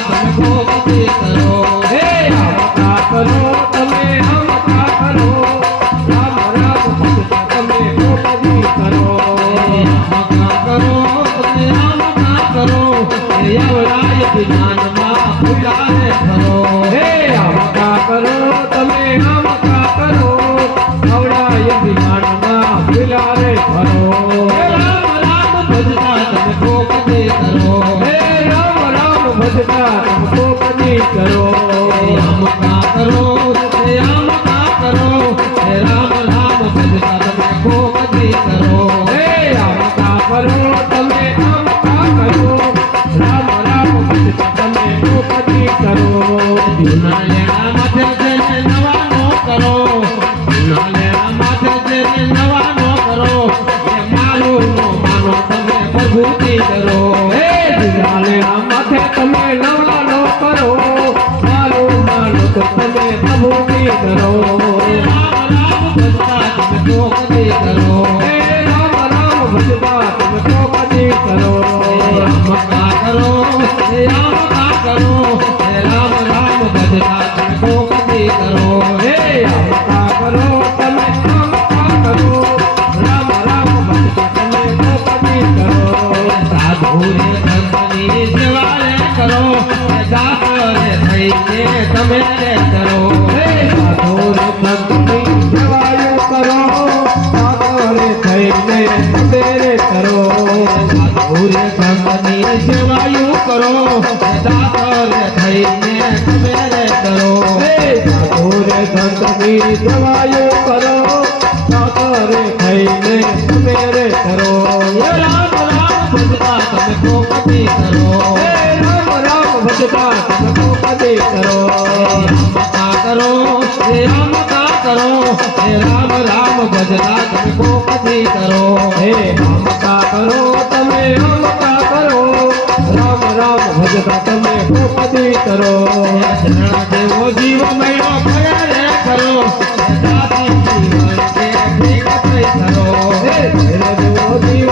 તમે ભોગતી કરો હે આમકા કરો તમે આમકા કરો રામ રામ ભજતા તમે ભોગતી કરો આમકા કરો તમે આમકા કરો યવરાય વિજ્ઞાનમાં ભૂલારે ખરો હે આમકા કરો તમે આમકા કરો નવડાય વિમાનમાં ભૂલારે ભરો રામ રામ ભજતા તમે ભોગતી કરો હે રામ રામ ભજતા તમે ભોગતી કરો આમકા કરો તમે આમકા કરો રામ રામ ભજતા તમે ભોગતી કરો હે આમકા કરો તમે આમકા કરો રામ રામ ભજતા તમે ભોગતી કરો જૂના લેણા માથે જઈને નવા નો કરો જૂના લેણા માથે જઈને નવા નો કરો એ મારું નો માનો તમે પ્રભુતિ કરો હે દિવાલેના માથે તમે નવા નો કરો મારું માનો તો તમે પ્રભુની કરો રામ રામ ભજતા તમે ભોગતી કરો હે રામ રામ ભજતા તમે ભોગતી કરો આમકા કરો આમકા કરો રામ રામ ભજતા તમે ભોગતી કરો હે આમકા કરો તમે આમકા કરો રામ રામ ભજતા તમે ભોગતી કરો સાધુ રે સંતની સેવા રે કરો દાસ રે થઈને તમે રે કરો હે સાધુ રે સંતની સેવાયો કરો સાધુ થઈને તમે રે કરો સાધુ રે સંતની સેવાયું કરો દાસ રે થઈને તમે રે કરો હે સાધુ રે સંતની સેવાયો કરો સાધુ થઈને તમે રે કરો રામ રામ ભજતા તમે ભોગતી કરો હે રામ રામ ભજતા તમે ભોગતી કરો આમકા કરો આમકા કરો રામ રામ ભજતા તમે ભોગતી કરો હે આમકા કરો તમે આમકા કરો રામ રામ ભજતા તમે ભોગતી કરો શરણા દેવો જીવ મહિનો ભરે કરો દાસી જીવન કે ભેગા થઈ કરો હે ભૈરવ દેવો જીવ